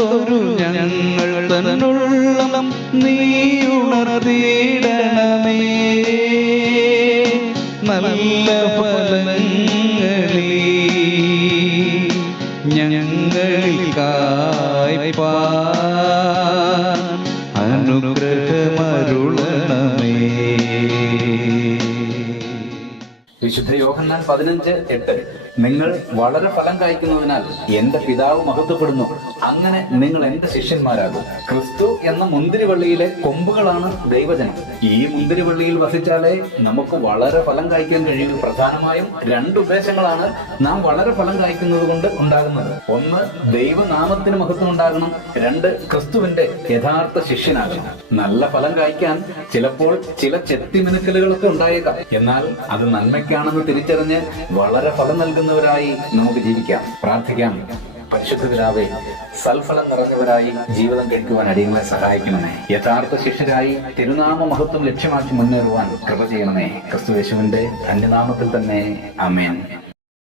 യാതൊരു ഞങ്ങൾ തന്നുള്ളം നീ ഉണർത്തിയിടണമേ. നല്ല ഫലങ്ങളീ ഞങ്ങളിൽ കായ്പാ വിശുദ്ധ യോഹന്നാൻ പതിനഞ്ച് എട്ട്. നിങ്ങൾ വളരെ ഫലം കായ്ക്കുന്നതിനാൽ എന്റെ പിതാവ് മഹത്വപ്പെടുന്നു. അങ്ങനെ നിങ്ങൾ എന്റെ ശിഷ്യന്മാരാകും. ക്രിസ്തു എന്ന മുന്തിരിവള്ളിയിലെ കൊമ്പുകളാണ് ദൈവജനം. ഈ മുന്തിരിവള്ളിയിൽ വസിച്ചാലേ നമുക്ക് വളരെ ഫലം കായ്ക്കാൻ കഴിയൂ. പ്രധാനമായും രണ്ട് ഉദ്ദേശങ്ങളാണ് നാം വളരെ ഫലം കായ്ക്കുന്നത് കൊണ്ട് ഉണ്ടാകുന്നത്. ഒന്ന് ദൈവനാമത്തിന് മഹത്വം ഉണ്ടാകണം. രണ്ട് ക്രിസ്തുവിന്റെ യഥാർത്ഥ ശിഷ്യനാകണം. നല്ല ഫലം കായ്ക്കാൻ ചിലപ്പോൾ ചില ചെത്തിമിനുക്കലുകളൊക്കെ ഉണ്ടായേക്കാം. എന്നാൽ അത് നന്മയ്ക്കാണെന്ന് തിരിച്ചറിഞ്ഞ് വളരെ ഫലം നൽകുന്നവരായി നമുക്ക് ജീവിക്കാം. പ്രാർത്ഥിക്കാം. പരിശുദ്ധ പിതാവേ സൽഫലം നിറഞ്ഞവരായി ജീവിതം കഴിക്കുവാൻ അടിയങ്ങളെ സഹായിക്കണമേ. യഥാർത്ഥ ശിഷ്യരായി തിരുനാമ മഹത്വം ലക്ഷ്യമാക്കി മുന്നേറുവാൻ കൃപ ചെയ്യണമേ. ക്രിസ്തു യേശുവിന്റെ ധന്യനാമത്തിൽ തന്നെ. അമേൻ